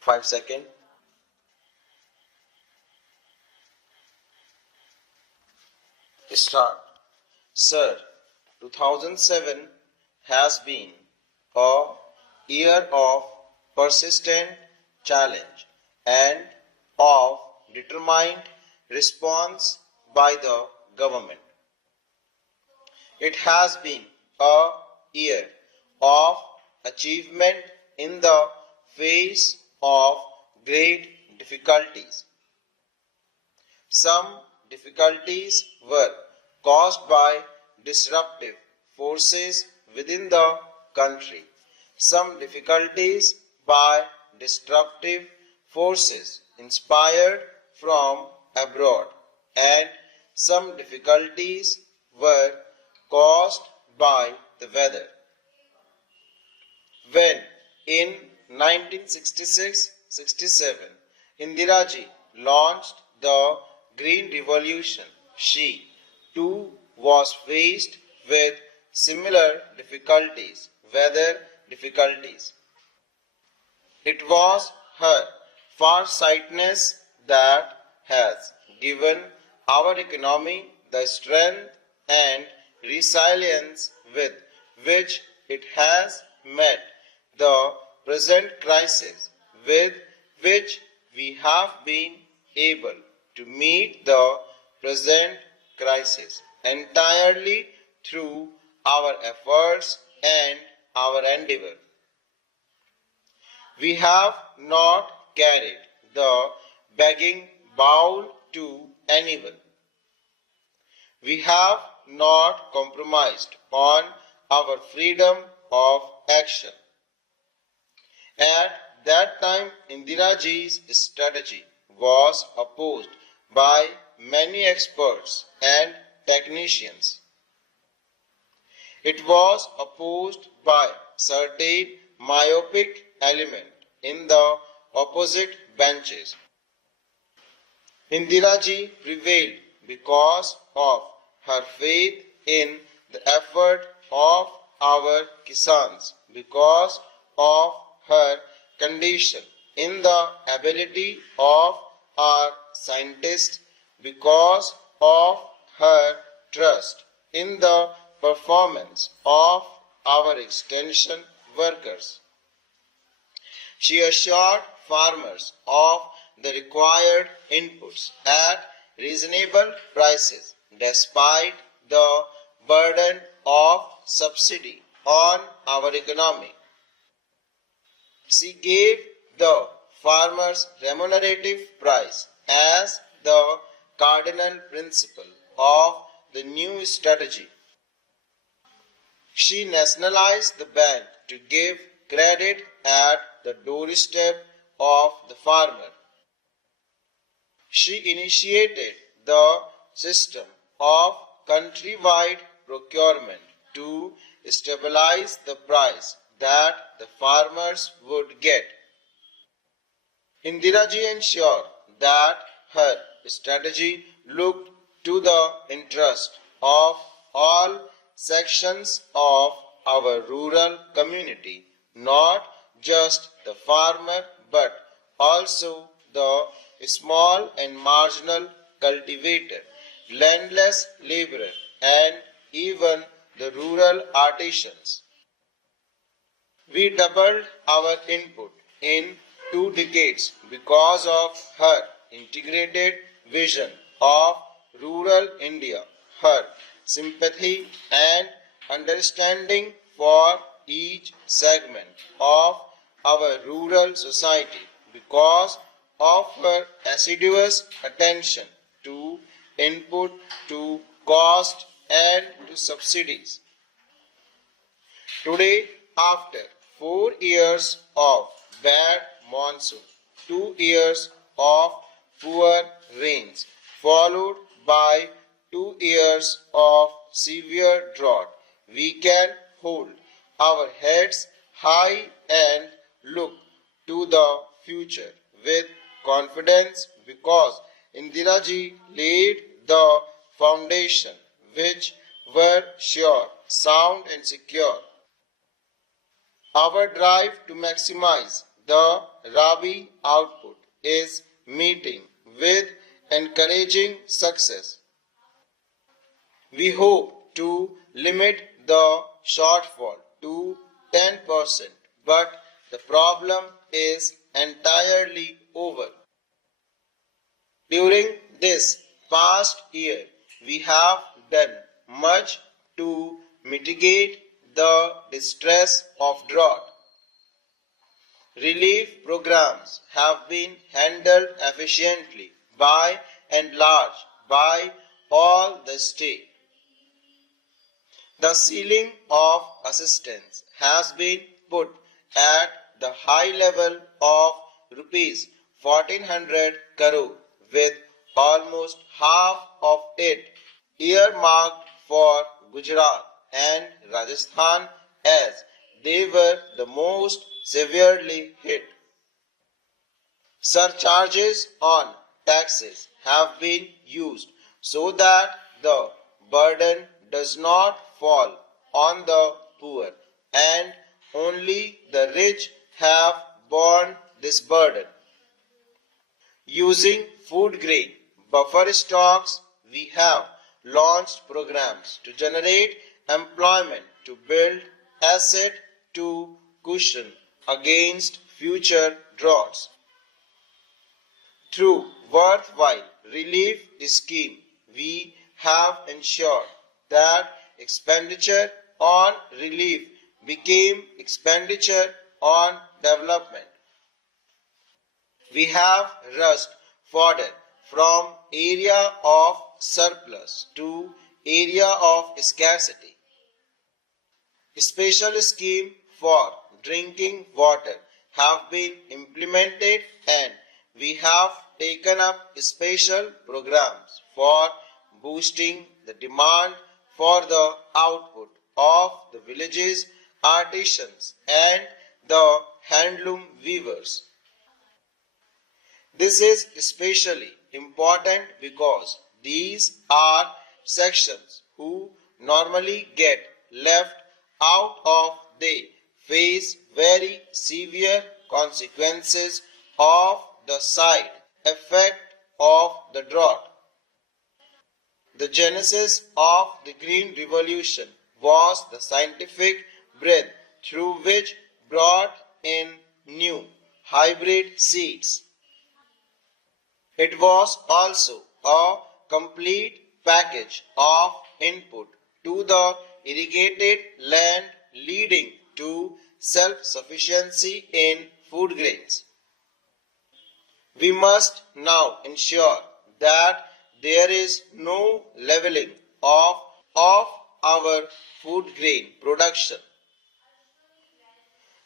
5 seconds. Start. Sir, 2007 has been a year of persistent challenge and of determined response by the government. It has been a year of achievement in the face of great difficulties. Some difficulties were caused by disruptive forces within the country. Some difficulties by disruptive forces inspired from abroad, and some difficulties were caused by the weather. When in 1966-67 Indira ji launched the Green Revolution, she too was faced with similar difficulties, weather difficulties. It was her farsightedness that has given our economy the strength and resilience with which it has met the present crisis, with which we have been able to meet the present crisis entirely through our efforts and our endeavor. We have not carried the begging bowl to anyone. We have not compromised on our freedom of action. At that time, Indira ji's strategy was opposed by many experts and technicians. It was opposed by certain myopic element in the opposite benches. Indira ji prevailed because of her faith in the effort of our Kisans, because of her condition in the ability of our scientists, because of her trust in the performance of our extension workers. She assured farmers of the required inputs at reasonable prices despite the burden of subsidy on our economy. She gave the farmers' remunerative price as the cardinal principle of the new strategy. She nationalized the bank to give credit at the doorstep of the farmer. She initiated the system of countrywide procurement to stabilize the price that the farmers would get. Indira ji ensured that her strategy looked to the interest of all sections of our rural community, not just the farmer but also the small and marginal cultivator, landless laborer, and even the rural artisans. We doubled our input in 2 decades because of her integrated vision of rural India, her sympathy and understanding for each segment of our rural society, because of her assiduous attention to input, to cost and to subsidies. Today, after 4 years of bad monsoon, 2 years of poor rains, followed by 2 years of severe drought, we can hold our heads high and look to the future with confidence, because Indira ji laid the foundation which were sure, sound and secure. Our drive to maximize the Rabi output is meeting with encouraging success. We hope to limit the shortfall to 10%, but the problem is entirely over. During this past year, we have done much to mitigate the distress of drought. Relief programs have been handled efficiently by and large by all the state. The ceiling of assistance has been put at the high level of rupees 1400 crore, with almost half of it earmarked for Gujarat and Rajasthan, as they were the most severely hit. Surcharges on taxes have been used so that the burden does not fall on the poor, and only the rich have borne this burden. Using food grain buffer stocks, we have launched programs to generate employment to build asset to cushion against future droughts. Through worthwhile relief scheme, we have ensured that expenditure on relief became expenditure on development. We have rushed fodder from area of surplus to area of scarcity. Special scheme for drinking water have been implemented, and we have taken up special programs for boosting the demand for the output of the villages, artisans and the handloom weavers. This is especially important because these are sections who normally get left out of. They face very severe consequences of the side effect of the drought. The genesis of the Green Revolution was the scientific breakthrough which brought in new hybrid seeds. It was also a complete package of input to the irrigated land, leading to self-sufficiency in food grains. We must now ensure that there is no leveling off of our food grain production.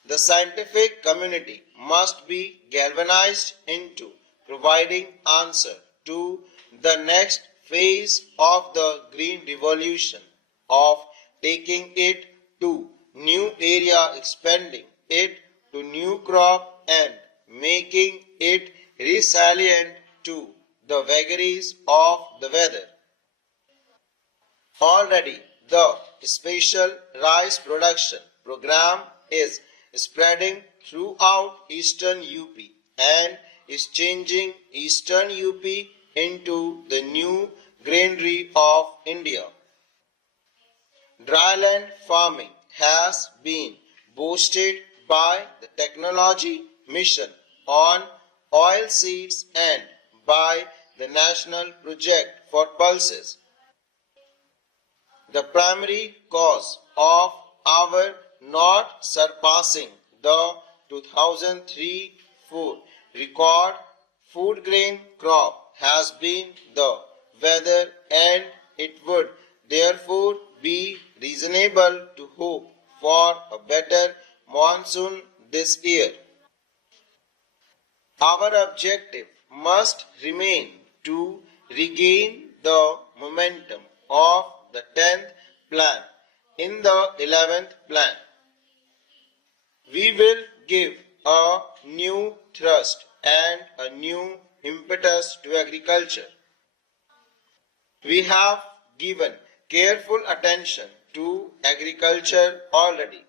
The scientific community must be galvanized into providing answer to the next phase of the Green Revolution, of taking it to new area, expanding it to new crop and making it resilient to the vagaries of the weather. Already the special rice production program is spreading throughout eastern UP and is changing eastern UP into the new granary of India. Dryland farming has been boosted by the technology mission on oil seeds and by the National Project for Pulses. The primary cause of our not surpassing the 2003-4 record food grain crop has been the weather, and it would therefore be reasonable to hope for a better monsoon this year. Our objective must remain to regain the momentum of the 10th plan in the 11th plan. We will give a new thrust and a new impetus to agriculture. We have given careful attention to agriculture already.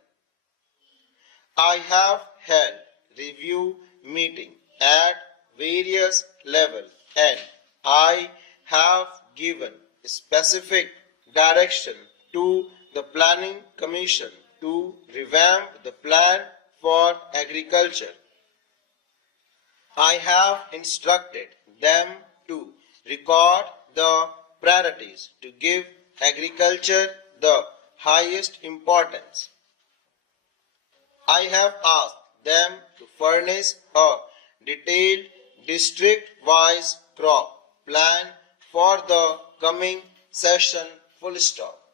I have held review meeting at various levels, and I have given specific direction to the Planning Commission to revamp the plan for agriculture. I have instructed them to record the priorities to give agriculture the highest importance. I have asked them to furnish a detailed district-wise crop plan for the coming session. Full stop.